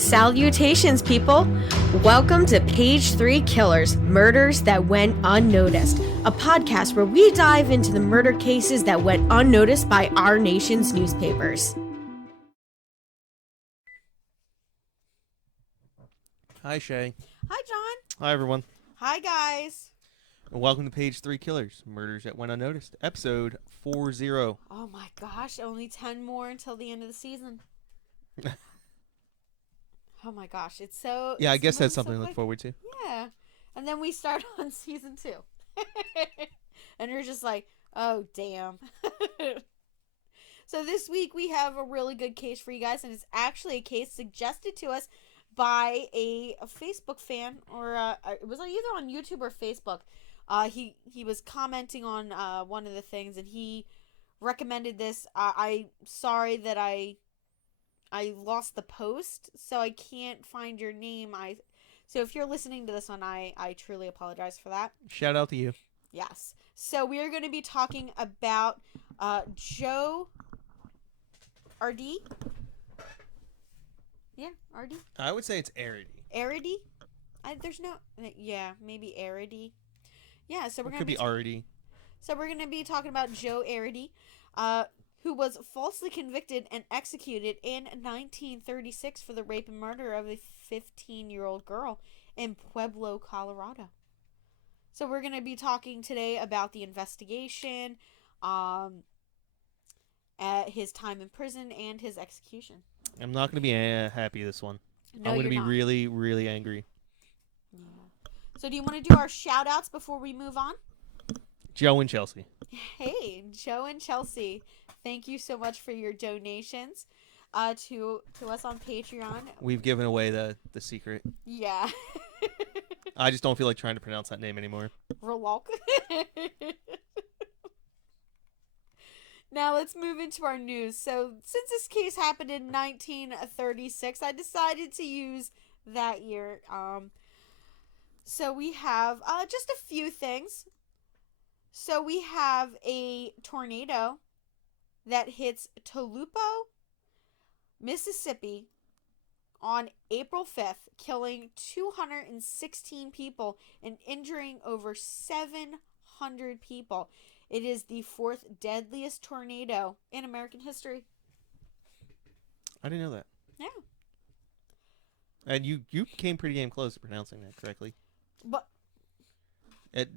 Salutations, people! Welcome to Page 3 Killers, Murders That Went Unnoticed, a podcast where we dive into the murder cases that went unnoticed by our nation's newspapers. Hi, Shay. Hi, John. Hi, everyone. Hi, guys. And welcome to Page 3 Killers, Murders That Went Unnoticed, episode 40. Oh my gosh, only 10 more until the end of the season. Oh my gosh, it's so... Yeah, I it's guess that's moving something so to look quick. forward to. Yeah. And then we start on season 2. And you're just like, oh, damn. So this week we have a really good case for you guys, and it's actually a case suggested to us by a Facebook fan, or it was either on YouTube or Facebook. He was commenting on one of the things, and he recommended this. I'm sorry that I lost the post, so I can't find your name. So if you're listening to this one, I truly apologize for that. Shout out to you. Yes. So we are going to be talking about Joe Arridy. Yeah, Arridy. I would say it's Arridy. Arridy? There's no... Yeah, maybe Arridy. Yeah, so we're going to be Arridy. So we're going to be talking about Joe Arridy, who was falsely convicted and executed in 1936 for the rape and murder of a 15-year-old girl in Pueblo, Colorado. So we're going to be talking today about the investigation, his time in prison, and his execution. I'm not going to be happy this one. No, I'm going to be not. really, really angry. Yeah. So do you want to do our shout-outs before we move on? Joe and Chelsea. Hey, Joe and Chelsea, thank you so much for your donations to us on Patreon. We've given away the secret. Yeah. I just don't feel like trying to pronounce that name anymore. Ralulk. Now let's move into our news. So since this case happened in 1936, I decided to use that year. So we have just a few things. So we have a tornado that hits Tolupo, Mississippi on April 5th, killing 216 people and injuring over 700 people. It is the fourth deadliest tornado in American history. I didn't know that. Yeah. And you came pretty damn close to pronouncing that correctly. But At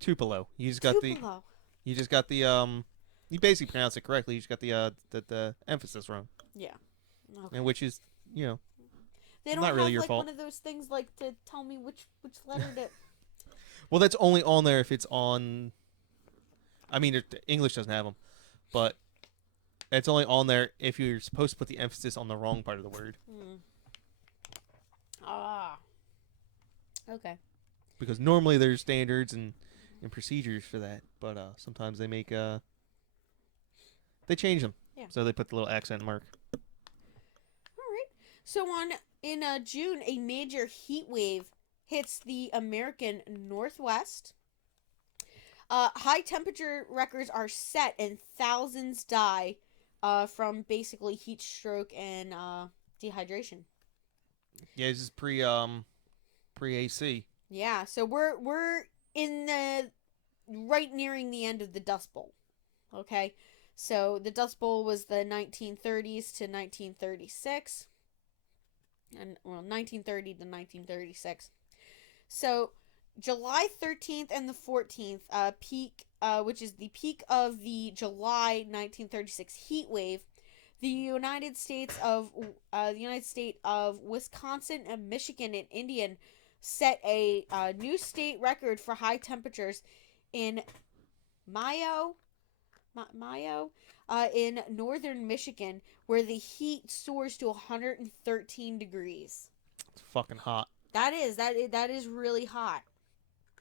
Tupelo. You just got Tupelo. You basically pronounced it correctly. You just got the emphasis wrong. Yeah. Okay. And which is, They don't not have really your like fault. one of those things like to tell me which letter to. Well, that's only on there if it's on. I mean, English doesn't have them, but it's only on there if you're supposed to put the emphasis on the wrong part of the word. Okay. Because normally there's standards and procedures for that, but sometimes they make they change them. Yeah. So they put the little accent mark. All right. So in June, a major heat wave hits the American Northwest. High temperature records are set and thousands die from basically heat stroke and dehydration. Yeah, this is pre AC. Yeah, so we're in the right nearing the end of the Dust Bowl. Okay? So the Dust Bowl was the 1930s to 1936. And 1930 to 1936. So July 13th and the 14th, peak, which is the peak of the July 1936 heat wave, the United State of Wisconsin and Michigan and Indiana set a new state record for high temperatures in Mayo, in northern Michigan, where the heat soars to 113 degrees. It's fucking hot. That is really hot.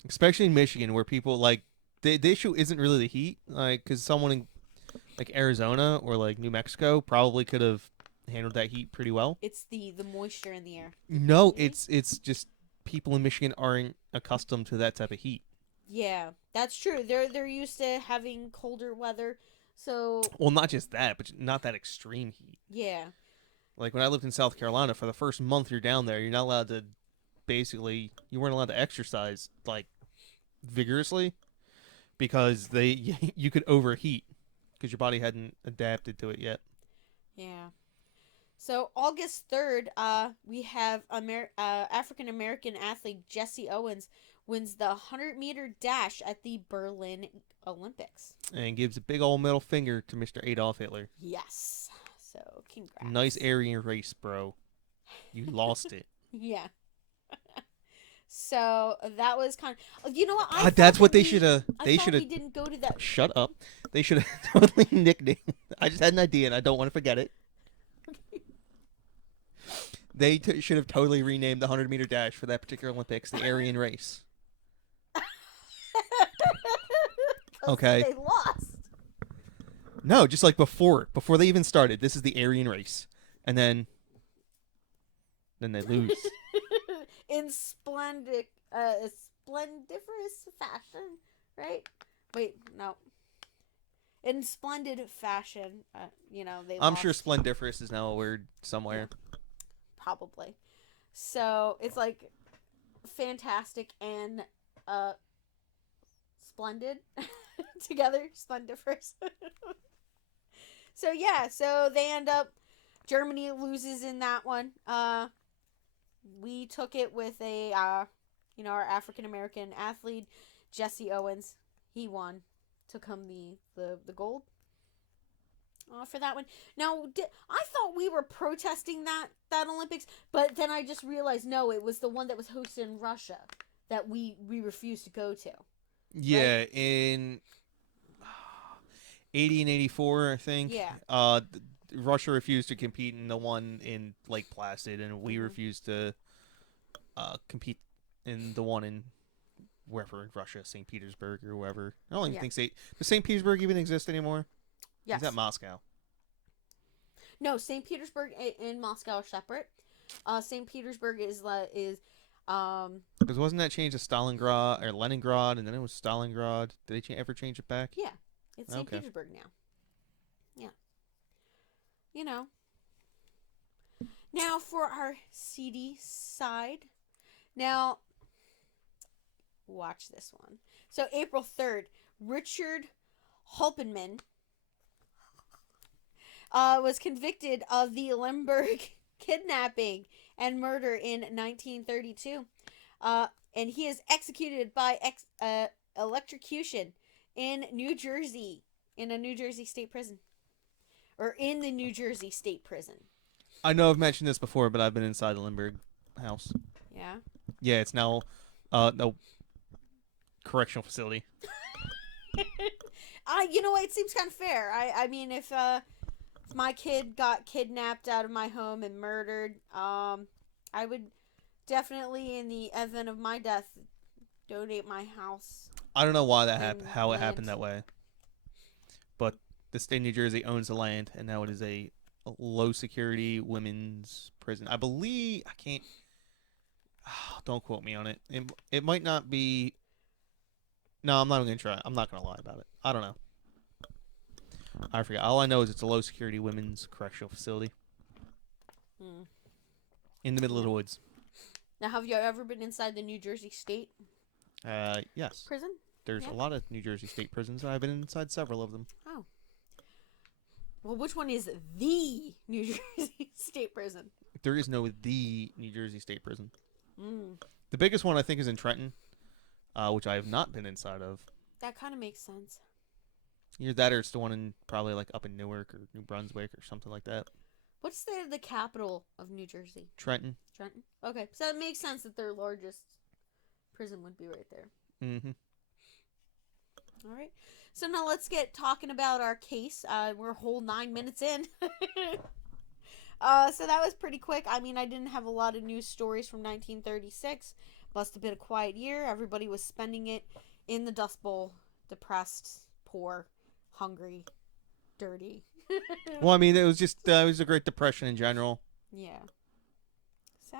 Especially in Michigan, where people like the issue isn't really the heat, like because someone in like Arizona or like New Mexico probably could have handled that heat pretty well. It's the moisture in the air. No, it's just people in Michigan aren't accustomed to that type of heat. Yeah, that's true. They're used to having colder weather, so. Well, not just that, but not that extreme heat. Yeah. Like when I lived in South Carolina, for the first month you're down there, you're not allowed to. Basically, you weren't allowed to exercise like vigorously because you could overheat because your body hadn't adapted to it yet. Yeah. So August 3rd, we have African American athlete Jesse Owens wins the 100-meter dash at the Berlin Olympics. And gives a big old middle finger to Mr. Adolf Hitler. Yes. So congrats. Nice Aryan race, bro. You lost it. Yeah. So that was kind of, you know what? God, that's what they should have. They should should have. have. We didn't go to that. Shut up. They should have totally nicknamed. I just had an idea and I don't want to forget it. They should have totally renamed the 100-meter dash for that particular Olympics the Aryan race. Okay. They lost. No, just like before they even started. This is the Aryan race, and then they lose. In splendiferous fashion, right? Wait, no. In splendid fashion, they. I'm lost. sure splendiferous is now a word somewhere. Probably. So it's like fantastic and splendid together, splendiferous. So yeah, so they end up. Germany loses in that one. We took it with our African American athlete Jesse Owens. He won, took home the gold. For that one. Now, I thought we were protesting that Olympics, but then I just realized no, it was the one that was hosted in Russia that we refused to go to. Yeah, right? in 80 and 84, I think. Yeah. Russia refused to compete in the one in Lake Placid, and we refused to compete in the one in wherever in Russia, St. Petersburg or whoever. I don't even think does St. Petersburg even exist anymore? Yes. Is that Moscow? No, St. Petersburg and Moscow are separate. St. Petersburg is because wasn't that changed to Stalingrad or Leningrad, and then it was Stalingrad? Did they ever change it back? Yeah, it's St. Petersburg now. Yeah. Now for our CD side. Now, watch this one. So April 3rd, Richard Hulpenman was convicted of the Limburg kidnapping and murder in 1932. And he is executed by electrocution in New Jersey, in a New Jersey state prison. Or in the New Jersey state prison. I know I've mentioned this before, but I've been inside the Limburg house. Yeah? Yeah, it's now no correctional facility. You know what? It seems kind of fair. I mean, if my kid got kidnapped out of my home and murdered, I would definitely, in the event of my death, donate my house. I don't know why that happened, how it happened that way. But the state of New Jersey owns the land, and now it is a low security women's prison. I believe I can't. Don't quote me on it. It might not be. No, I'm not even gonna try. I'm not gonna lie about it. I don't know. I forget. All I know is it's a low security women's correctional facility in the middle of the woods. Now, have you ever been inside the New Jersey state? Yes. Prison? There's a lot of New Jersey state prisons. I've been inside several of them. Oh. Well, which one is the New Jersey state prison? There is no the New Jersey state prison. Mm. The biggest one I think is in Trenton, which I have not been inside of. That kind of makes sense. Either that or it's the one in probably like up in Newark or New Brunswick or something like that. What's the capital of New Jersey? Trenton. Trenton? Okay. So it makes sense that their largest prison would be right there. Mm-hmm. All right. So now let's get talking about our case. We're a whole 9 minutes in. So that was pretty quick. I mean, I didn't have a lot of news stories from 1936. Must have been a quiet year. Everybody was spending it in the Dust Bowl. Depressed, poor, hungry, dirty. Well, I mean, it was just it was a Great Depression in general. Yeah. So,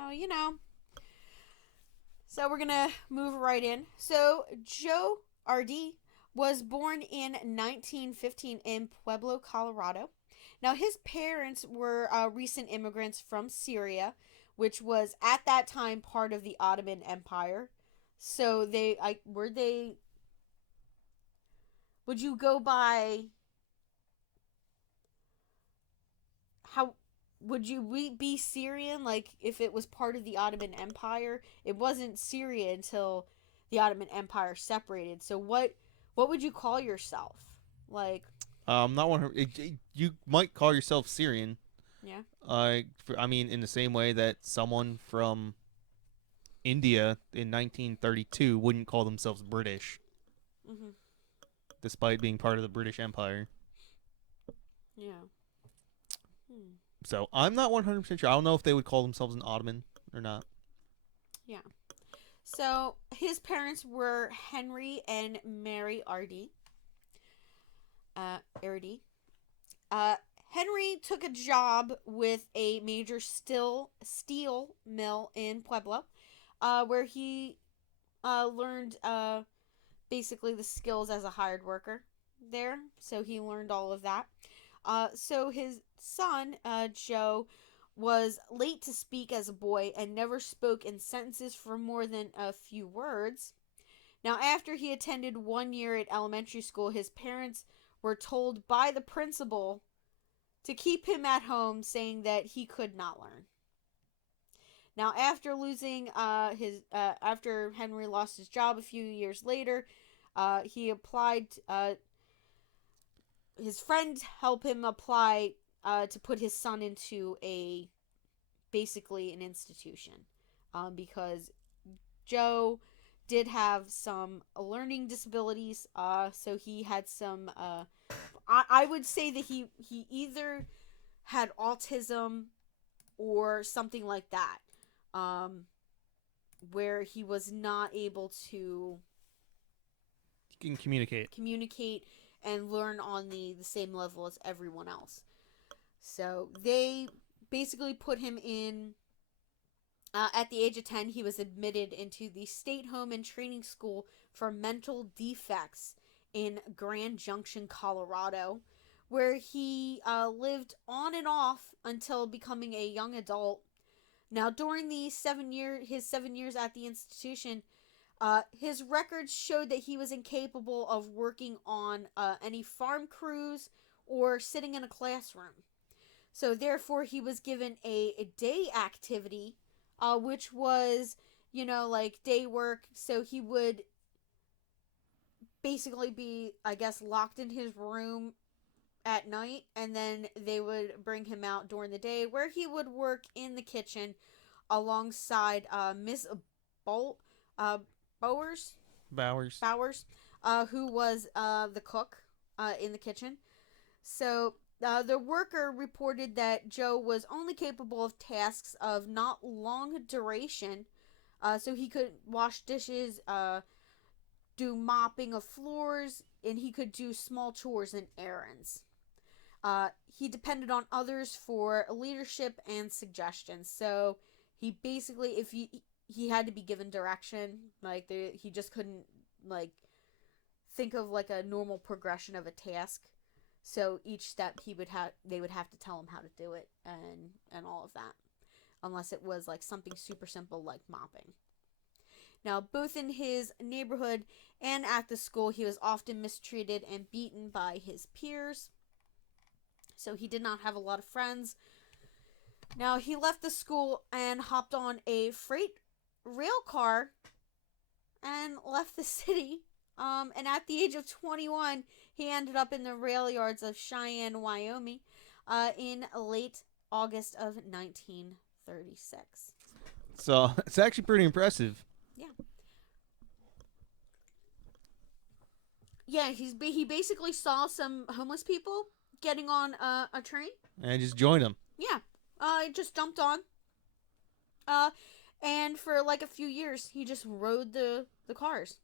So we're going to move right in. So Joe Arridy was born in 1915 in Pueblo, Colorado. Now, his parents were recent immigrants from Syria, which was at that time part of the Ottoman Empire. So were they. Would you go by how would you be Syrian like if it was part of the Ottoman Empire? It wasn't Syria until the Ottoman Empire separated. So what would you call yourself? Like Not one. You might call yourself Syrian. yeah. I mean, in the same way that someone from India in 1932 wouldn't call themselves British, Mhm. despite being part of the British Empire. Yeah. Hmm. So I'm not 100% sure. I don't know if they would call themselves an Ottoman or not. Yeah. So his parents were Henry and Mary Arridy. Arridy. Uh, Henry took a job with a major steel mill in Pueblo, where he learned basically the skills as a hired worker there. So he learned all of that. So his son, Joe, was late to speak as a boy and never spoke in sentences for more than a few words. Now, after he attended 1 year at elementary school, his parents were told by the principal to keep him at home, saying that he could not learn. Now, after losing after Henry lost his job a few years later, he applied. His friend helped him apply to put his son into basically an institution, because Joe did have some learning disabilities. So he had some. I would say that he either had autism or something like that, where he was not able to You can communicate and learn on the same level as everyone else. So they basically put him in. At the age of 10, he was admitted into the State Home and Training School for Mental Defects in Grand Junction, Colorado, where he lived on and off until becoming a young adult. Now, during his 7 years at the institution, his records showed that he was incapable of working on any farm crews or sitting in a classroom. So, therefore, he was given a day activity, which was, like day work. So, he would basically be, I guess, locked in his room at night, and then they would bring him out during the day where he would work in the kitchen alongside Miss Bolt, Bowers, Bowers. who was the cook in the kitchen. So the worker reported that Joe was only capable of tasks of not long duration. So he could wash dishes, do mopping of floors, and he could do small chores and errands. He depended on others for leadership and suggestions. So he basically, if he had to be given direction, like he just couldn't like think of like a normal progression of a task. So each step they would have to tell him how to do it and all of that, unless it was like something super simple like mopping. Now, both in his neighborhood and at the school, he was often mistreated and beaten by his peers. So he did not have a lot of friends. Now, he left the school and hopped on a freight rail car and left the city. And at the age of 21, he ended up in the rail yards of Cheyenne, Wyoming, in late August of 1936. So it's actually pretty impressive. Yeah. Yeah, he basically saw some homeless people getting on a train. And just join them. Yeah. He just jumped on. And for like a few years, he just rode the cars.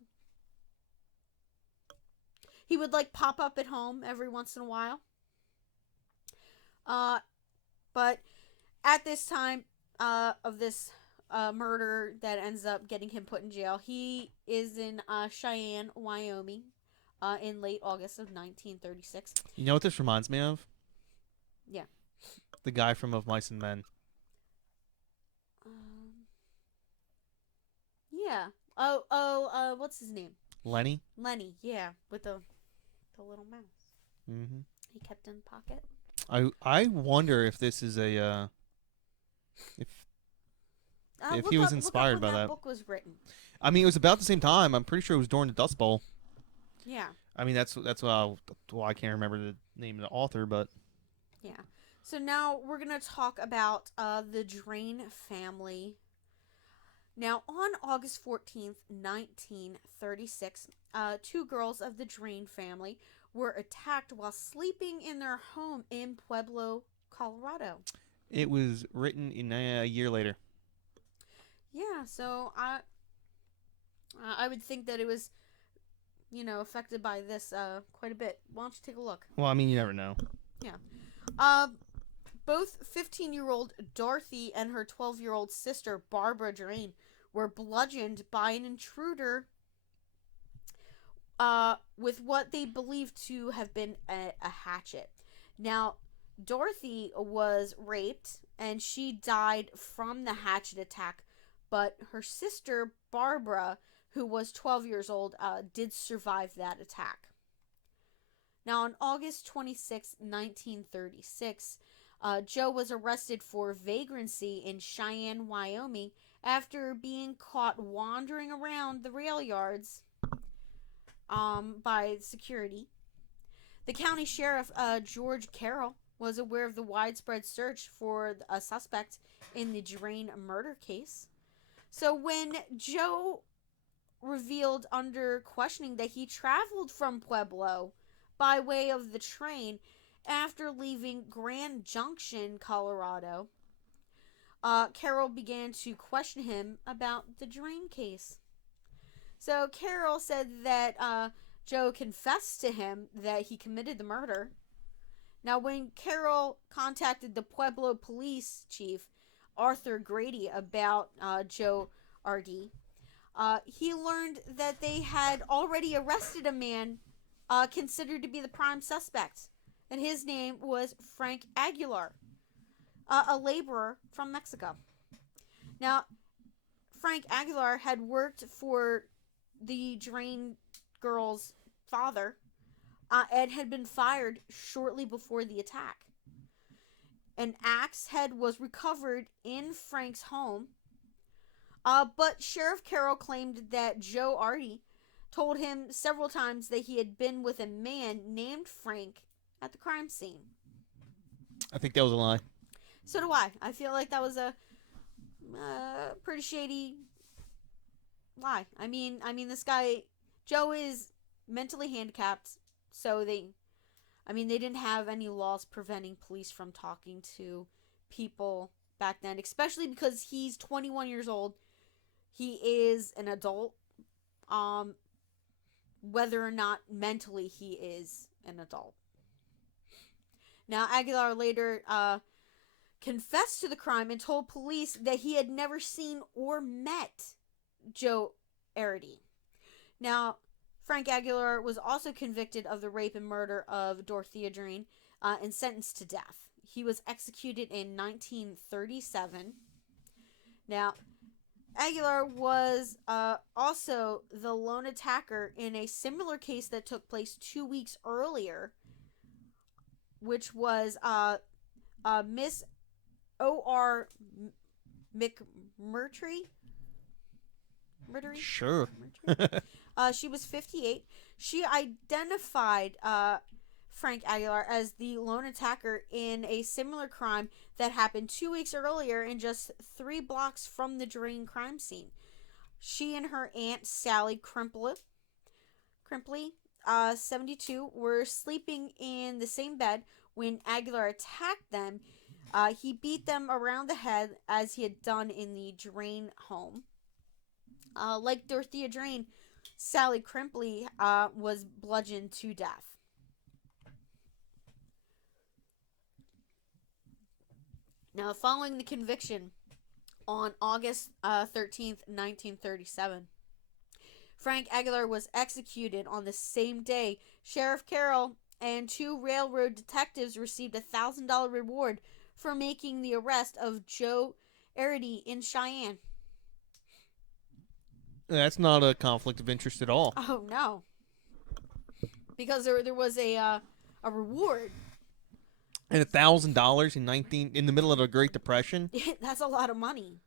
He would like pop up at home every once in a while. But at this time of this murder that ends up getting him put in jail, he is in Cheyenne, Wyoming, in late August of 1936. You know what this reminds me of? Yeah. The guy from Of Mice and Men. Um, yeah. What's his name? Lenny? Lenny. Yeah, with the little mouse. Mm-hmm. He kept in pocket. I wonder if this is a if he was Look up inspired when by that that. book was written. I mean, it was about the same time. I'm pretty sure it was during the Dust Bowl. Yeah. I mean, that's why I can't remember the name of the author, but Yeah. So now we're gonna talk about the Drain family. Now, on August 14th, 1936, two girls of the Drain family were attacked while sleeping in their home in Pueblo, Colorado. it was written in a year later. Yeah, so I would think that it was, affected by this quite a bit. Why don't you take a look? Well, I mean, you never know. Yeah. Both 15-year-old Dorothy and her 12-year-old sister Barbara Drain were bludgeoned by an intruder with what they believed to have been a hatchet. Now, Dorothy was raped and she died from the hatchet attack, but her sister Barbara, who was 12 years old, did survive that attack. Now, on August 26, 1936, Joe was arrested for vagrancy in Cheyenne, Wyoming, after being caught wandering around the rail yards by security. The county sheriff, George Carroll, was aware of the widespread search for a suspect in the Drain murder case. So when Joe revealed under questioning that he traveled from Pueblo by way of the train after leaving Grand Junction, Colorado, Carroll began to question him about the Drain case. So Carroll said that Joe confessed to him that he committed the murder. Now, when Carroll contacted the Pueblo police chief, Arthur Grady, about Joe Arridy, he learned that they had already arrested a man considered to be the prime suspect, and his name was Frank Aguilar, a laborer from Mexico. Now, Frank Aguilar had worked for the Drain girl's father and had been fired shortly before the attack. An axe head was recovered in Frank's home, but Sheriff Carroll claimed that Joe Arridy told him several times that he had been with a man named Frank at the crime scene. I think that was a lie. So do I. I feel like that was a pretty shady lie. I mean, this guy, Joe, is mentally handicapped, so they didn't have any laws preventing police from talking to people back then, especially because he's 21 years old. He is an adult. Whether or not mentally he is an adult. Now, Aguilar later confessed to the crime and told police that he had never seen or met Joe Arridy. Now, Frank Aguilar was also convicted of the rape and murder of Dorothea Drain and sentenced to death. He was executed in 1937. Now, Aguilar was also the lone attacker in a similar case that took place 2 weeks earlier, which was Miss O.R. McMurtry. Sure. She was 58. She identified Frank Aguilar as the lone attacker in a similar crime that happened 2 weeks earlier and just 3 blocks from the Drain crime scene. She and her aunt Sally Crimpley, 72, were sleeping in the same bed when Aguilar attacked them. He beat them around the head as he had done in the Drain home. Like Dorothea Drain, Sally Crimpley was bludgeoned to death. Now, following the conviction on August 13th, 1937, Frank Aguilar was executed on the same day Sheriff Carroll and 2 railroad detectives received a $1,000 reward for making the arrest of Joe Arridy in Cheyenne. That's not a conflict of interest at all. Oh no, because there was a reward. And $1,000 in the middle of the Great Depression. That's a lot of money.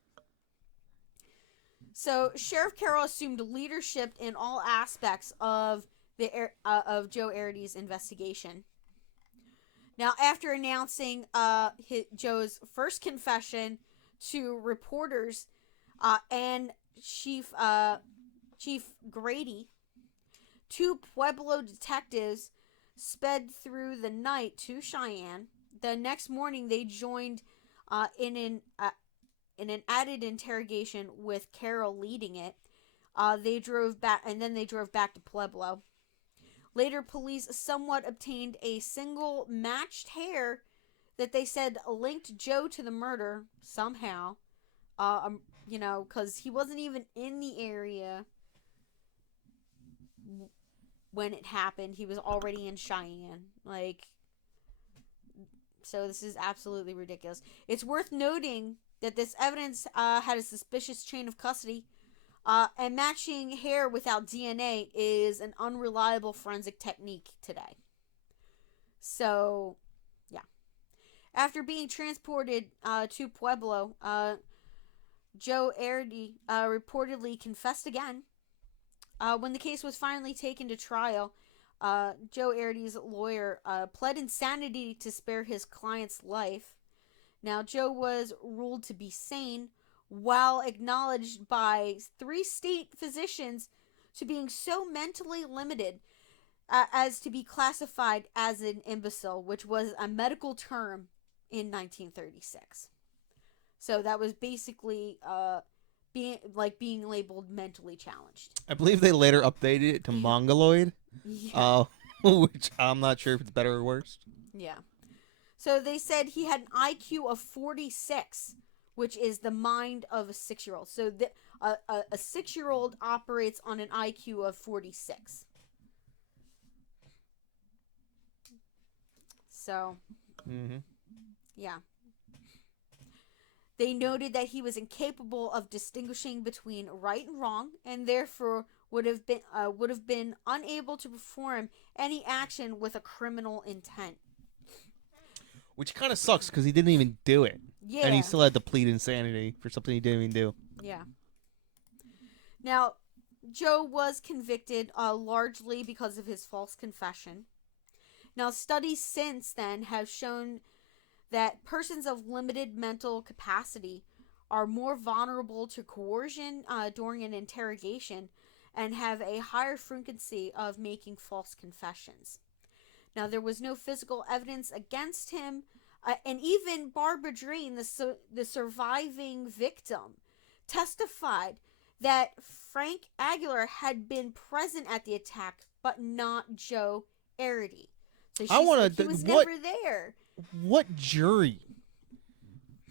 So Sheriff Carroll assumed leadership in all aspects of of Joe Arridy's investigation. Now, after announcing Joe's first confession to reporters and Chief Grady, 2 Pueblo detectives sped through the night to Cheyenne. The next morning, they joined in an added interrogation with Carroll leading it. They drove back to Pueblo. Later, police somewhat obtained a single matched hair that they said linked Joe to the murder somehow. Because he wasn't even in the area when it happened. He was already in Cheyenne. So this is absolutely ridiculous. It's worth noting that this evidence had a suspicious chain of custody. And matching hair without DNA is an unreliable forensic technique today. So, yeah. After being transported to Pueblo, Joe Arridy reportedly confessed again. When the case was finally taken to trial, Joe Arridy's lawyer pled insanity to spare his client's life. Now, Joe was ruled to be sane, while acknowledged by 3 state physicians to being so mentally limited as to be classified as an imbecile, which was a medical term in 1936. So that was basically being labeled mentally challenged. I believe they later updated it to mongoloid, Yeah. which I'm not sure if it's better or worse. Yeah. So they said he had an IQ of 46, which is the mind of a 6-year-old. So a 6-year-old operates on an IQ of 46. So, yeah. They noted that he was incapable of distinguishing between right and wrong, and therefore would have been unable to perform any action with a criminal intent. Which kind of sucks because he didn't even do it. Yeah. And he still had to plead insanity for something he didn't even do. Yeah. Now, Joe was convicted largely because of his false confession. Now, studies since then have shown that persons of limited mental capacity are more vulnerable to coercion during an interrogation and have a higher frequency of making false confessions. Now, there was no physical evidence against him, and even Barbara Drain, the surviving victim, testified that Frank Aguilar had been present at the attack, but not Joe Arridy. So he was never there. What jury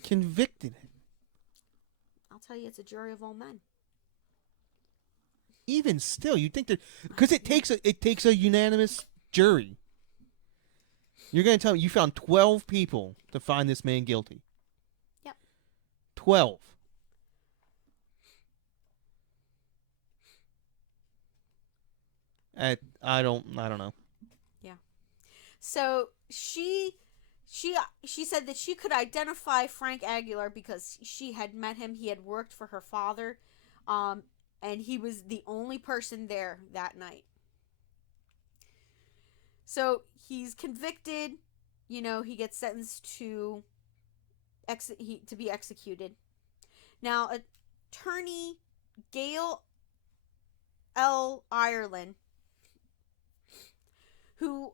convicted him? I'll tell you, it's a jury of all men. Even still, you'd think that because it takes a unanimous jury. You're going to tell me you found 12 people to find this man guilty. Yep. 12. I don't know. Yeah. So she said that she could identify Frank Aguilar because she had met him. He had worked for her father, and he was the only person there that night. So he's convicted. He gets sentenced to be executed. Now, attorney Gail L. Ireland, who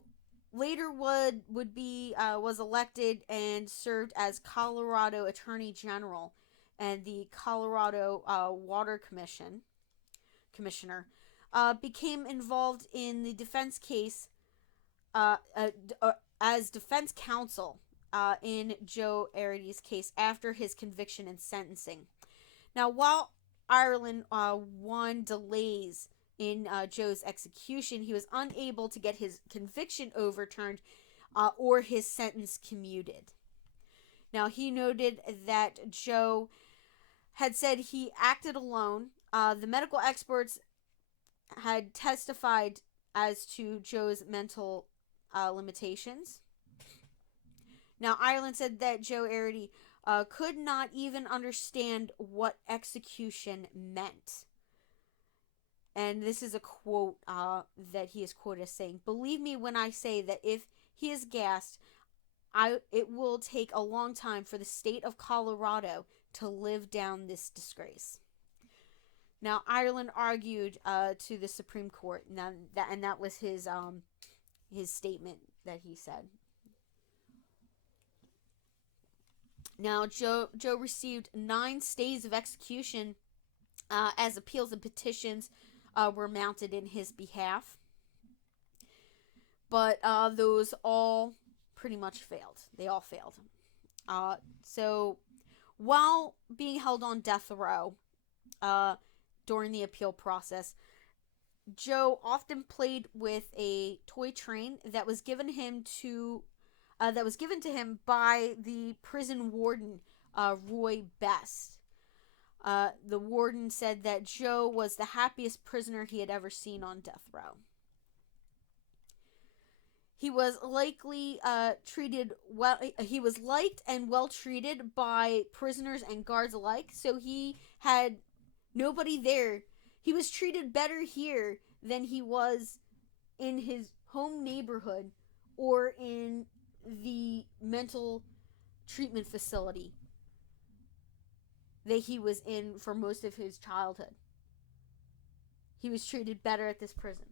later was elected and served as Colorado Attorney General and the Colorado Water Commissioner, became involved in the defense case as defense counsel in Joe Arridy's case after his conviction and sentencing. Now, while Ireland won delays in Joe's execution, he was unable to get his conviction overturned or his sentence commuted. Now, he noted that Joe had said he acted alone. The medical experts had testified as to Joe's mental limitations. Now, Ireland said that Joe Arridy could not even understand what execution meant. And this is a quote that he is quoted as saying, "Believe me when I say that if he is gassed, it will take a long time for the state of Colorado to live down this disgrace." Now, Ireland argued to the Supreme Court, and that was his statement that he said. Now, Joe received 9 stays of execution as appeals and petitions were mounted in his behalf. But those all pretty much failed. They all failed. So, while being held on death row during the appeal process, Joe often played with a toy train that was given to him by the prison warden, Roy Best. The warden said that Joe was the happiest prisoner he had ever seen on death row. He was treated well. He was liked and well treated by prisoners and guards alike. So he had nobody there. He was treated better here than he was in his home neighborhood or in the mental treatment facility that he was in for most of his childhood. He was treated better at this prison.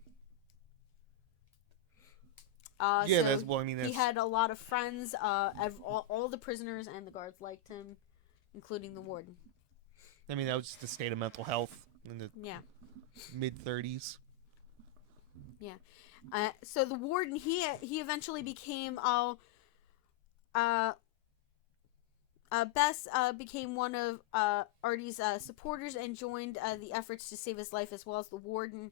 Yeah, that's well. I mean, he had a lot of friends. All the prisoners and the guards liked him, including the warden. I mean, that was just the state of mental health in the mid-30s. Yeah. So the warden, he eventually became Bess became one of Arty's supporters and joined the efforts to save his life, as well as the warden.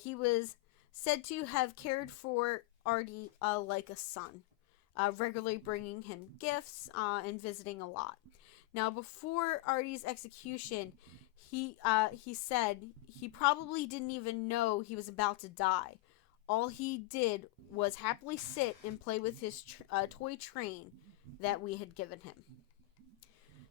He was said to have cared for Arty like a son, regularly bringing him gifts and visiting a lot. Now, before Arty's execution, he said he probably didn't even know he was about to die. All he did was happily sit and play with his toy train that we had given him.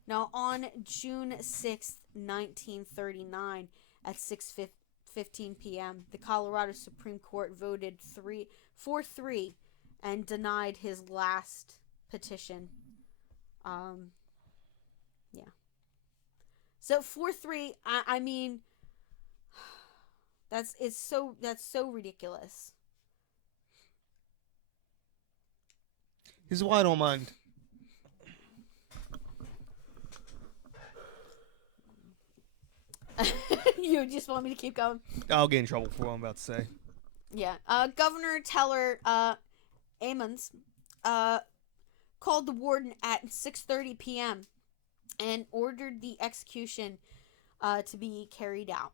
Now, on June 6th, 1939, at 6:15 p.m., the Colorado Supreme Court voted 4-3 and denied his last petition. So 4-3. I mean, that's so ridiculous. Here's why I don't mind. You just want me to keep going? I'll get in trouble for what I'm about to say. Yeah. Governor Teller Ammons called the warden at 6:30 p.m. and ordered the execution to be carried out.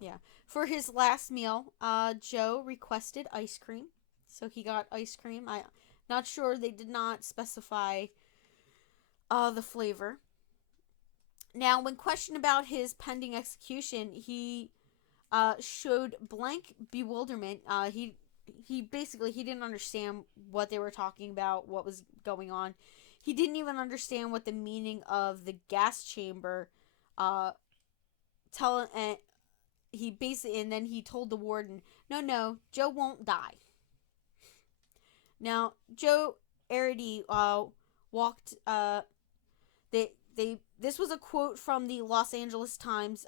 Yeah. For his last meal, Joe requested ice cream. So he got ice cream. I'm not sure, they did not specify the flavor. Now, when questioned about his pending execution, he showed blank bewilderment. He basically didn't understand what they were talking about, what was going on. He didn't even understand what the meaning of the gas chamber. And then he told the warden, "No, Joe won't die." Now, Joe Arridy walked. This was a quote from the Los Angeles Times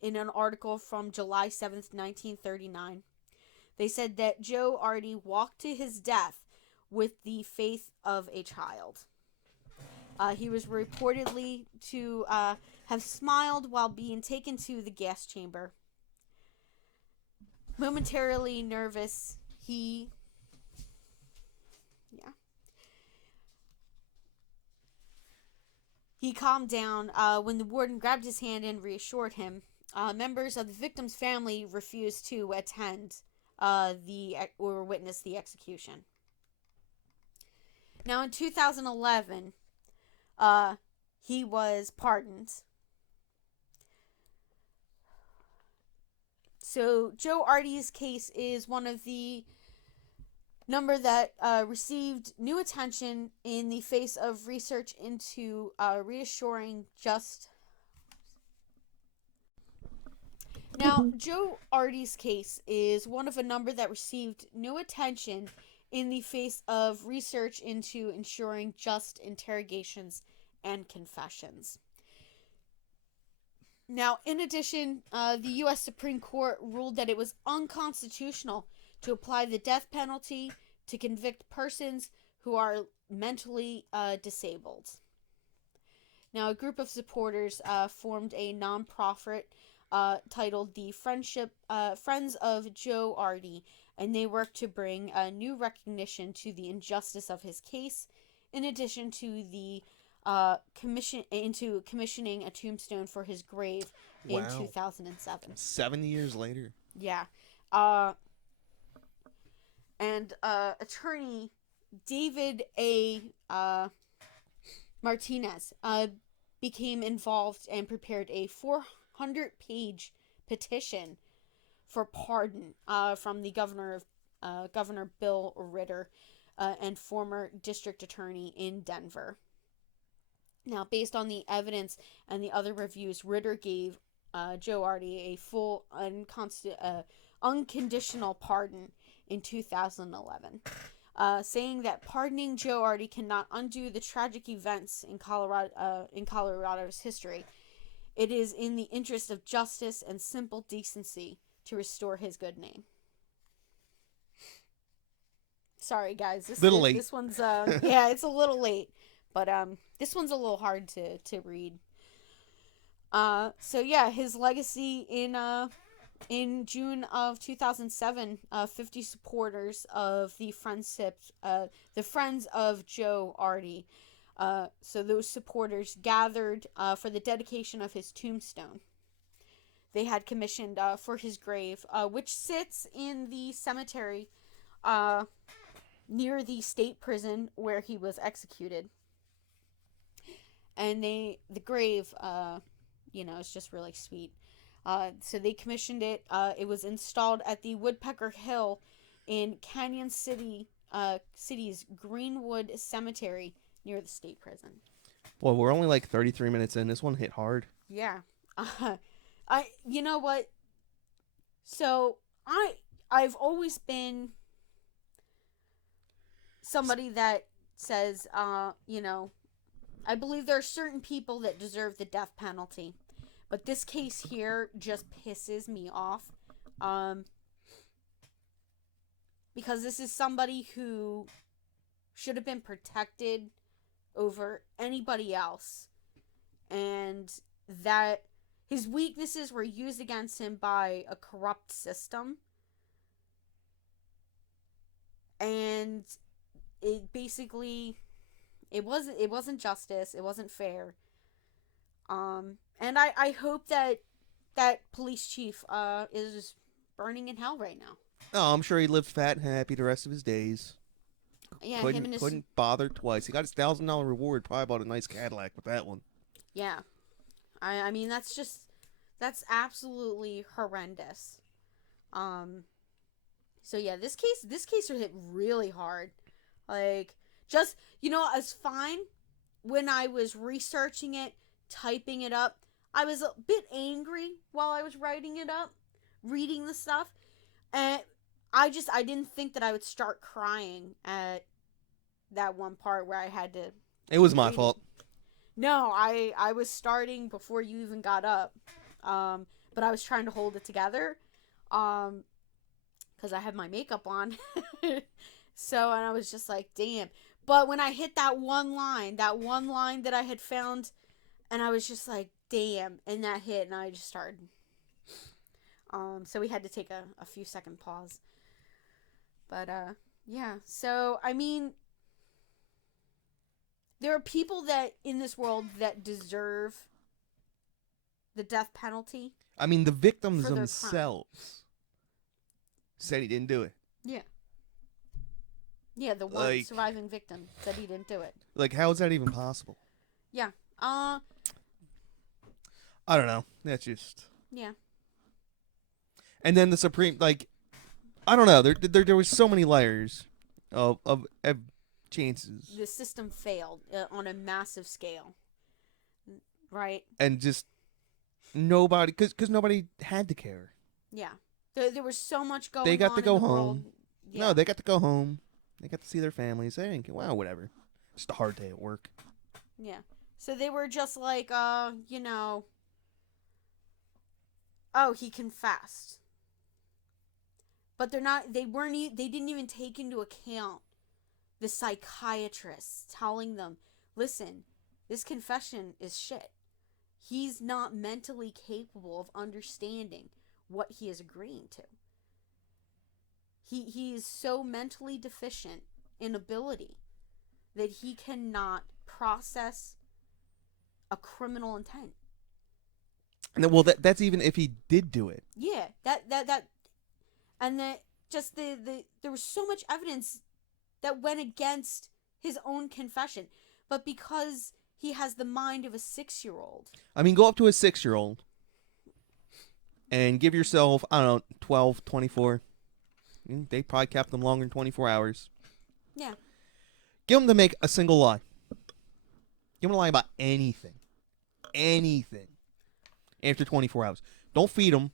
in an article from July 7th, 1939. They said that Joe Arridy walked to his death with the faith of a child. He was reportedly to have smiled while being taken to the gas chamber. Momentarily nervous, he calmed down when the warden grabbed his hand and reassured him. members of the victim's family refused to attend or witness the execution. Now, in 2011, he was pardoned. So Joe Arridy's case is one of the number that received new attention in the face of research into reassuring just. Now, Joe Arridy's case is one of a number that received new attention in the face of research into ensuring just interrogations and confessions. Now, in addition, the U.S. Supreme Court ruled that it was unconstitutional to apply the death penalty to convict persons who are mentally disabled. Now, a group of supporters formed a nonprofit titled the Friends of Joe Arridy, and they worked to bring new recognition to the injustice of his case, in addition to the commissioning a tombstone for his grave in 2007. 70 years later. Yeah. And attorney David A. Martinez became involved and prepared a 400-page petition for pardon from the Governor Bill Ritter and former district attorney in Denver. Now, based on the evidence and the other reviews, Ritter gave Joe Arridy a full unconditional pardon in 2011, saying that pardoning Joe Arridy cannot undo the tragic events in Colorado's history. It is in the interest of justice and simple decency to restore his good name. Sorry, guys. This one's yeah, it's a little late. But this one's a little hard to read. So yeah, his legacy in June of 2007, 50 supporters of the Friends of Joe Arridy. So those supporters gathered for the dedication of his tombstone. They had commissioned for his grave, which sits in the cemetery near the state prison where he was executed. And the grave, is just really sweet. So they commissioned it. It was installed at the Woodpecker Hill in Canyon City's Greenwood Cemetery near the state prison. Well, we're only like 33 minutes in. This one hit hard. Yeah. You know what? So I've always been somebody that says, I believe there are certain people that deserve the death penalty. But this case here just pisses me off. Because this is somebody who should have been protected over anybody else. And that his weaknesses were used against him by a corrupt system. And it basically... It wasn't justice. It wasn't fair. And I hope that police chief is burning in hell right now. Oh, I'm sure he lived fat and happy the rest of his days. Yeah, couldn't bother twice. He got his $1,000 reward. Probably bought a nice Cadillac with that one. Yeah, I mean that's absolutely horrendous. So yeah, this case hit really hard. Like, just, it's fine when I was researching it, typing it up. I was a bit angry while I was writing it up, reading the stuff, and I didn't think that I would start crying at that one part where I had to. It was my fault. No, I was starting before you even got up, but I was trying to hold it together, because I had my makeup on, so, and I was just like, damn. But when I hit that one line that I had found, and I was just like, damn, and that hit, and I just started. So we had to take a few second pause. But, yeah. So, I mean, there are people that in this world that deserve the death penalty. I mean, the victims For their themselves said he didn't do it. Yeah. Yeah, the one surviving victim said he didn't do it. Like, how is that even possible? Yeah. I don't know. That's just... Yeah. And then the Supreme, like, I don't know. There was so many layers of chances. The system failed on a massive scale. Right? And just nobody, because nobody had to care. Yeah. There was so much going on. They got to go home. World. Yeah. No, they got to go home. They got to see their families. They didn't, wow, whatever. Just a hard day at work. Yeah. So they were just like, you know, oh, he confessed. But they didn't even take into account the psychiatrists telling them, listen, this confession is shit. He's not mentally capable of understanding what he is agreeing to. He is so mentally deficient in ability that he cannot process a criminal intent. And well, that's even if he did do it. Yeah, and that just there was so much evidence that went against his own confession, but because he has the mind of a 6-year-old. I mean, go up to a 6-year-old and give yourself, I don't know, 12, 24. They probably kept them longer than 24 hours. Yeah. Give them to make a single lie. Give them to lie about anything. Anything. After 24 hours. Don't feed them.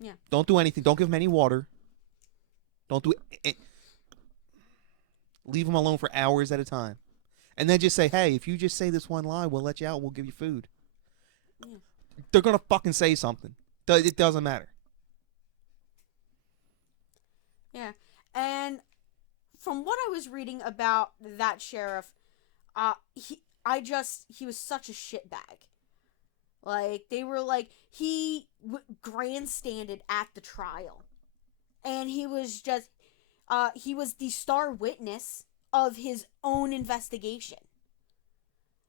Yeah. Don't do anything. Don't give them any water. Don't do it. Leave them alone for hours at a time. And then just say, hey, if you just say this one lie, we'll let you out. We'll give you food. Yeah. They're going to fucking say something. It doesn't matter. Yeah. And from what I was reading about that sheriff, he was such a shitbag. Like, they were like, he grandstanded at the trial. And he was just, he was the star witness of his own investigation.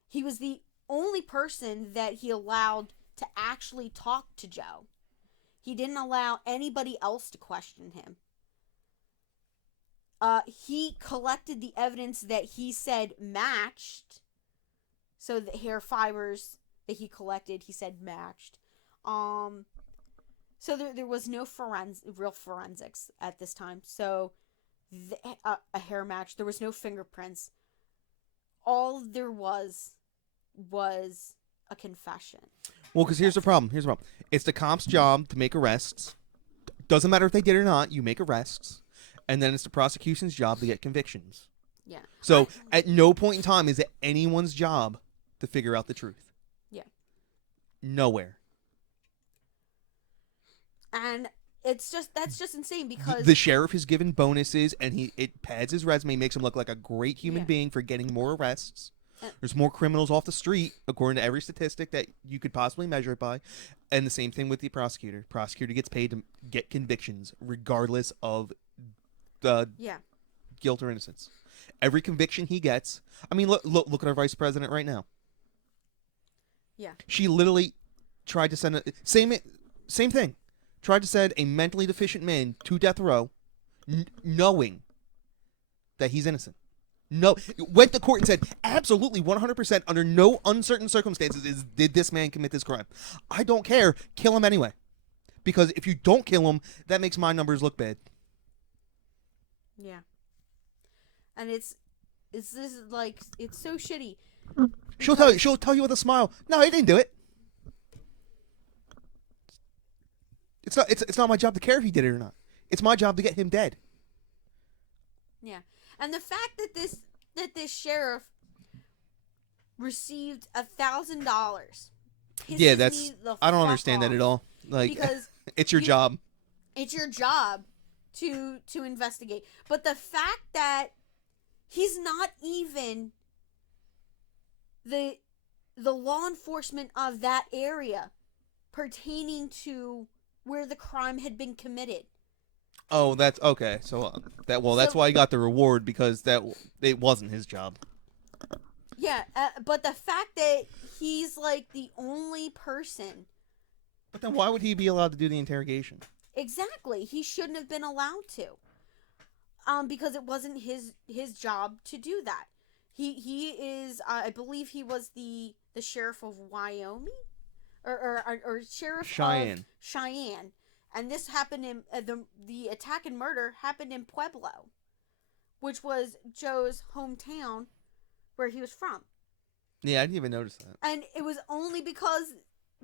He was the only person that he allowed to actually talk to Joe. He didn't allow anybody else to question him. He collected the evidence that he said matched. So the hair fibers that he collected, he said matched. So there was no real forensics at this time. So a hair match. There was no fingerprints. All there was a confession. Well, because here's the problem. It's the cop's job to make arrests. Doesn't matter if they did or not. You make arrests. And then it's the prosecution's job to get convictions. Yeah. So at no point in time is it anyone's job to figure out the truth. Yeah. Nowhere. And that's just insane because the sheriff is given bonuses and it pads his resume, makes him look like a great human being for getting more arrests. There's more criminals off the street, according to every statistic that you could possibly measure it by. And the same thing with the prosecutor. Prosecutor gets paid to get convictions, regardless of the guilt or innocence. Every conviction he gets. I mean, look at our vice president right now. Yeah. She literally tried to send same thing. Tried to send a mentally deficient man to death row, knowing that he's innocent. No, went to court and said, absolutely, 100%, under no uncertain circumstances did this man commit this crime. I don't care. Kill him anyway. Because if you don't kill him, that makes my numbers look bad. Yeah. And it's so shitty. She'll tell you with a smile, no, he didn't do it. It's not my job to care if he did it or not. It's my job to get him dead. Yeah. And the fact that this sheriff received $1,000. Yeah, I don't understand that at all. Like, because it's your job. It's your job to investigate. But the fact that he's not even the law enforcement of that area pertaining to where the crime had been committed. Oh, that's okay. So that's why he got the reward, because it wasn't his job. Yeah, but the fact that he's like the only person. But then why would he be allowed to do the interrogation? Exactly, he shouldn't have been allowed to. Because it wasn't his job to do that. He is, I believe he was the sheriff of Wyoming, or sheriff Cheyenne. of Cheyenne, and this happened in the attack and murder happened in Pueblo, which was Joe's hometown, where he was from. Yeah, I didn't even notice that. And it was only because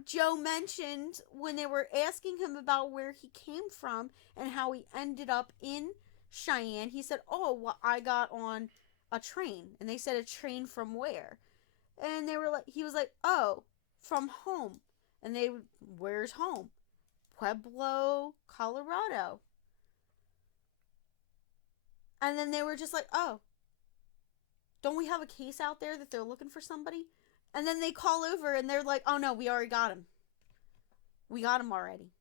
Joe mentioned when they were asking him about where he came from and how he ended up in Cheyenne, he said, "Oh, well, I got on a train." And they said, "A train from where?" And they were like, he was like, "Oh, from home." And they, "Where's home?" "Pueblo, Colorado." And then they were just like, "Oh, don't we have a case out there that they're looking for somebody?" And then they call over and they're like, "Oh no, we already got him. We got him already."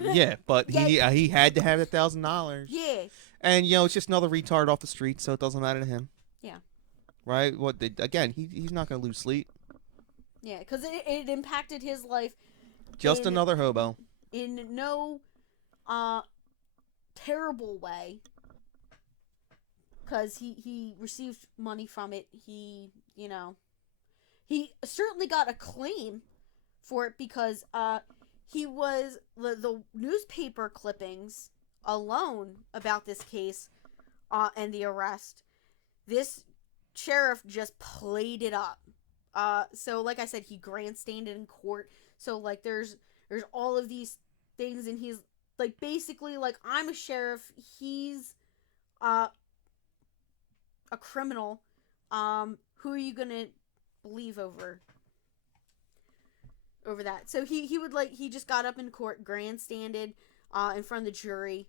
Yeah, but Yeah. he had to have $1,000. Yeah. And it's just another retard off the street, so it doesn't matter to him. Yeah. Right? Again, he's not gonna lose sleep. Yeah, because it impacted his life. Just another hobo. In no terrible way. Because he received money from it. He certainly got a claim for it because he was the newspaper clippings alone about this case and the arrest. This sheriff just played it up. So like I said, he grandstanded in court. So like there's all of these things, and he's like basically like, I'm a sheriff. He's a criminal. Who are you gonna believe over that? So he just got up in court, grandstanded in front of the jury,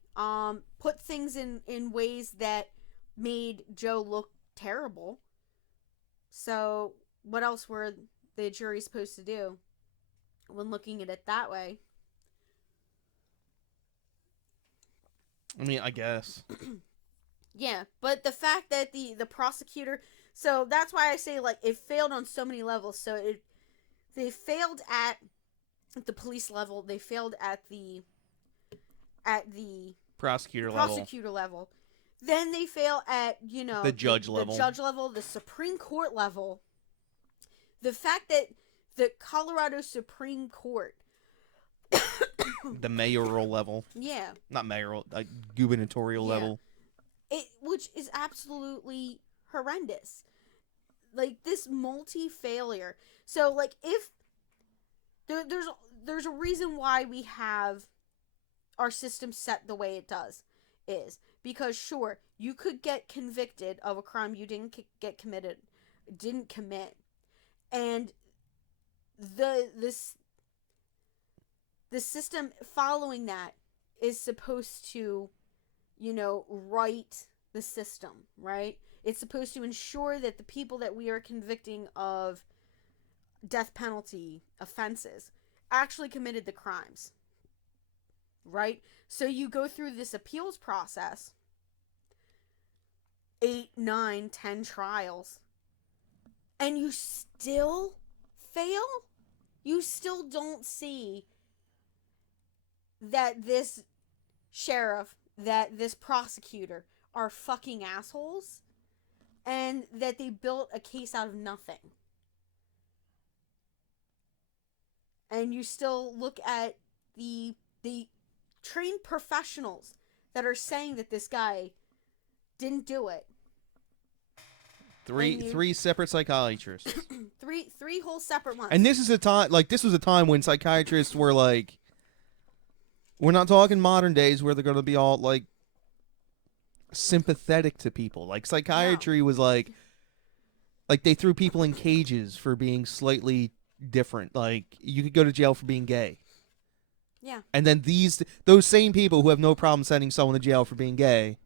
put things in ways that made Joe look terrible. So what else were the jury supposed to do when looking at it that way? I mean, I guess. Yeah, but the fact that the prosecutor, so that's why I say like it failed on so many levels. So they failed at the police level, they failed at the Prosecutor level. Then they fail at the judge level. The judge level, the Supreme Court level. The fact that the Colorado Supreme Court, the mayoral level. Yeah. Not mayoral, gubernatorial level. Which is absolutely horrendous. Like this multi-failure. So like if there's a reason why we have our system set the way it does is because sure, you could get convicted of a crime you didn't commit, and the system following that is supposed to right the system, right? It's supposed to ensure that the people that we are convicting of death penalty offenses actually committed the crimes, right? So you go through this appeals process, 8, 9, 10 trials, and you still fail? You still don't see that this sheriff, that this prosecutor are fucking assholes, and that they built a case out of nothing. And you still look at the trained professionals that are saying that this guy didn't do it. Three separate psychiatrists. three whole separate ones. And this was a time when psychiatrists were like, we're not talking modern days where they're going to be all like sympathetic to people. Like psychiatry was like they threw people in cages for being slightly different. Like you could go to jail for being gay. Yeah. And then those same people who have no problem sending someone to jail for being gay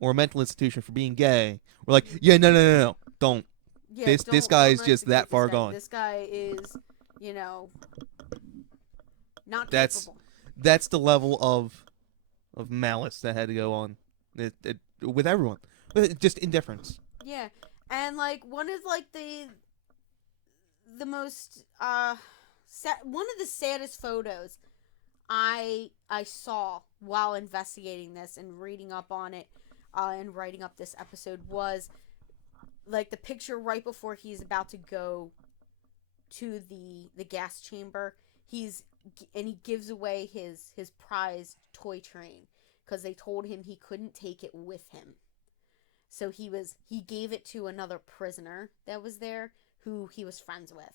or a mental institution for being gay were like, yeah, no, don't. Yeah, this guy is just that far gone. This guy is, not capable. capable. That's the level of of malice that had to go on with everyone. Just indifference. Yeah, and like one of like the most one of the saddest photos I saw while investigating this and reading up on it and writing up this episode was like the picture right before he's about to go to the gas chamber. He gives away his prized toy train because they told him he couldn't take it with him. So he gave it to another prisoner that was there who he was friends with.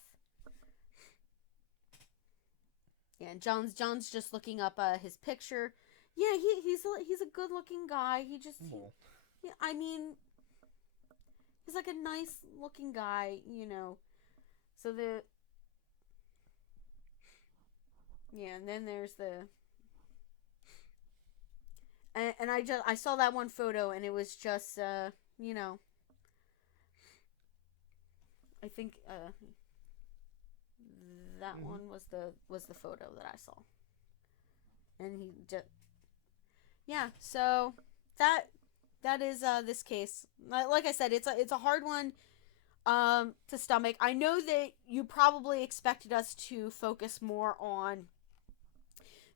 Yeah, and John's just looking up his picture. Yeah, he's a good looking guy. Yeah, I mean, he's like a nice looking guy, you know. So and then there's and I saw that one photo and it was just you know, I think that one was the photo that I saw. And he just yeah, so that is this case. Like I said, it's a hard one to stomach. I know that you probably expected us to focus more on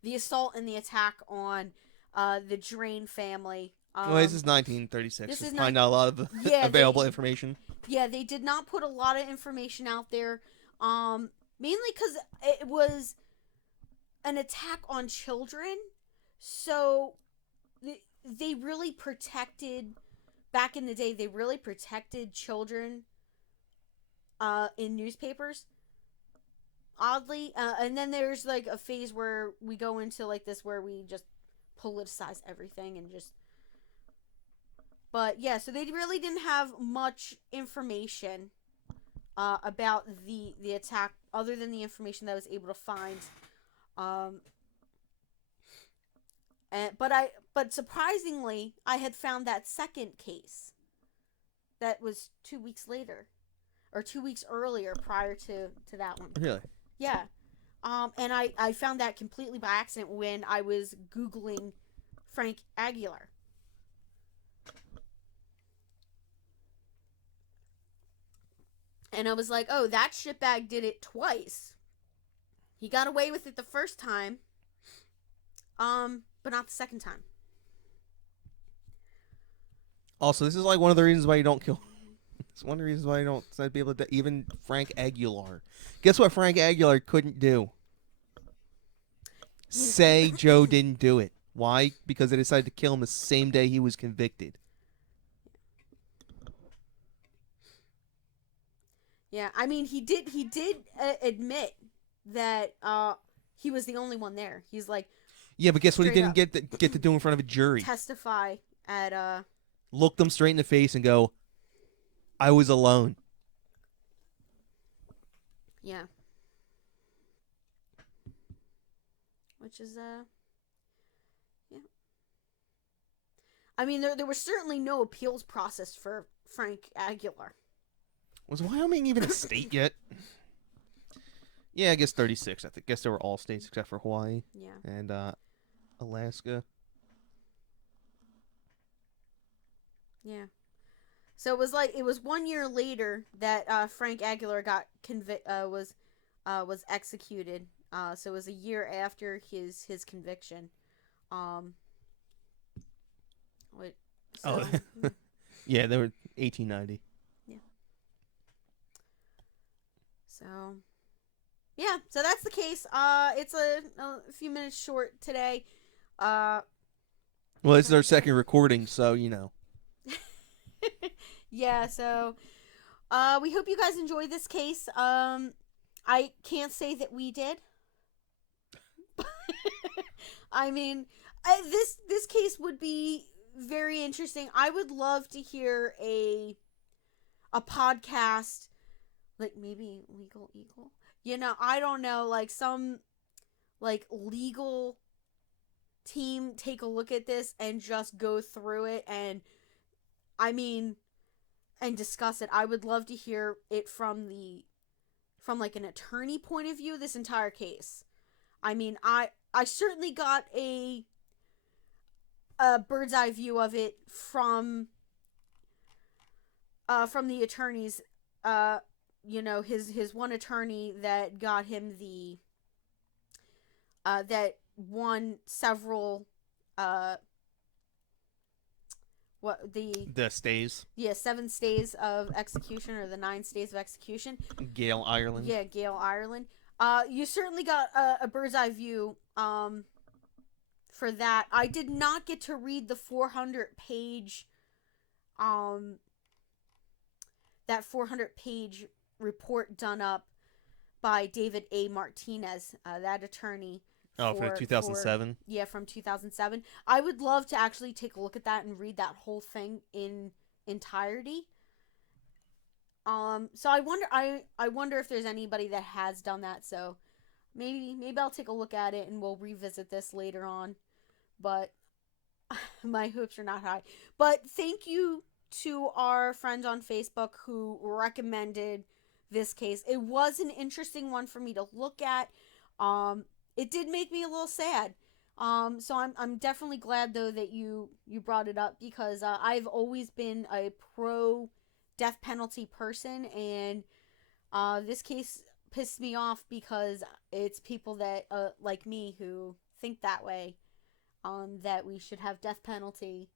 the assault and the attack on the Drain family. Well, this is 1936. This is probably not a lot of available information. Yeah, they did not put a lot of information out there. Mainly because it was an attack on children. So they really protected, back in the day, they really protected children in newspapers. Oddly. And then there's like a phase where we go into like this where we just politicize everything and just... But yeah, so they really didn't have much information about the attack other than the information that I was able to find. But surprisingly, I had found that second case that was 2 weeks later, or 2 weeks earlier prior to that one. Really? Yeah. And I found that completely by accident when I was Googling Frank Aguilar. And I was like, oh, that shitbag did it twice. He got away with it the first time, but not the second time. Also, this is like one of the reasons why you don't kill. It's one of the reasons why you don't be able to. Even Frank Aguilar. Guess what Frank Aguilar couldn't do? Say Joe didn't do it. Why? Because they decided to kill him the same day he was convicted. Yeah, I mean, he did admit that he was the only one there. He's like, yeah, but guess what? He didn't get to do in front of a jury. Testify at look them straight in the face and go, "I was alone." Yeah. Which is yeah. I mean, there was certainly no appeals process for Frank Aguilar. Was Wyoming even a state yet? Yeah, I guess 36. I guess they were all states except for Hawaii. Yeah. And Alaska. Yeah. So it was 1 year later that Frank Aguilar got was executed. So it was a year after his conviction. Yeah, they were 1890. So, yeah, so that's the case. It's a few minutes short today. Well, it's our second recording, so you know. Yeah, so we hope you guys enjoyed this case. I can't say that we did. I mean, this case would be very interesting. I would love to hear a podcast. Like, maybe Legal Eagle? You know, I don't know. Like, some, like, legal team take a look at this and just go through it and, I mean, and discuss it. I would love to hear it from like, an attorney point of view, this entire case. I mean, I certainly got a a bird's eye view of it from the attorneys, his one attorney that got him the that won several the stays. 7 stays of execution, or the 9 stays of execution. Gail Ireland. Yeah, Gail Ireland. You certainly got a bird's eye view for that. I did not get to read the 400-page that 400-page report done up by David A. Martinez, that attorney. For 2007? Yeah, from 2007. I would love to actually take a look at that and read that whole thing in entirety. So I wonder if there's anybody that has done that. So maybe I'll take a look at it and we'll revisit this later on. But my hopes are not high. But thank you to our friends on Facebook who recommended this case. It was an interesting one for me to look at. It did make me a little sad. So I'm definitely glad though that you brought it up, because I've always been a pro death penalty person, and this case pissed me off because it's people that like me who think that way, that we should have death penalty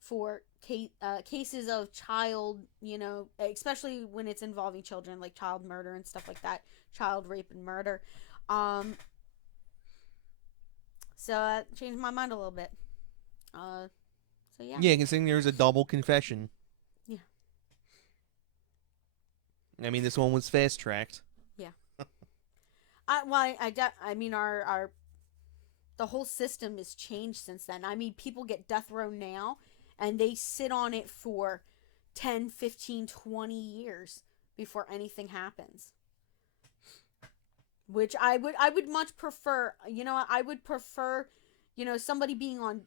for cases of child, especially when it's involving children, like child murder and stuff like that, child rape and murder. So that changed my mind a little bit. So yeah. Yeah, considering there's a double confession. Yeah. I mean, this one was fast tracked. Yeah. I mean, our the whole system has changed since then. I mean, people get death row now, and they sit on it for 10, 15, 20 years before anything happens. Which I would much prefer. I would prefer, somebody being on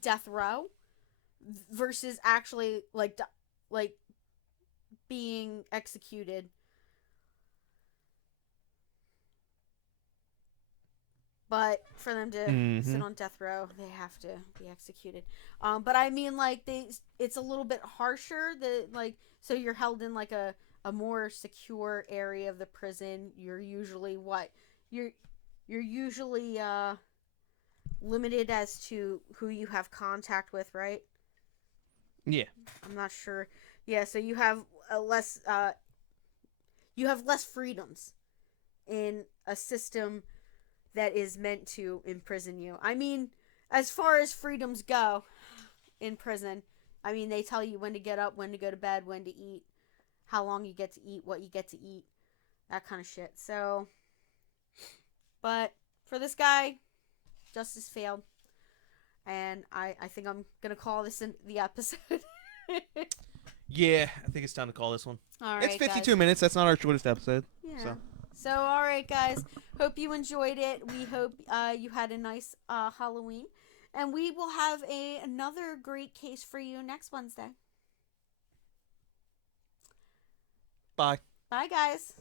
death row versus actually like being executed. But for them to sit on death row, they have to be executed. But I mean, like, it's a little bit harsher. So you're held in like a more secure area of the prison. You're usually you're usually limited as to who you have contact with, right? Yeah. I'm not sure. Yeah, so you have less freedoms in a system that is meant to imprison you. I mean, as far as freedoms go in prison, I mean, they tell you when to get up, when to go to bed, when to eat, how long you get to eat, what you get to eat, that kind of shit. So, but for this guy, justice failed. And I think I'm going to call this in the episode. Yeah, I think it's time to call this one. All right, it's 52 guys. minutes. That's not our shortest episode. Yeah. So, all right, guys. Hope you enjoyed it. We hope you had a nice Halloween. And we will have another great case for you next Wednesday. Bye. Bye, guys.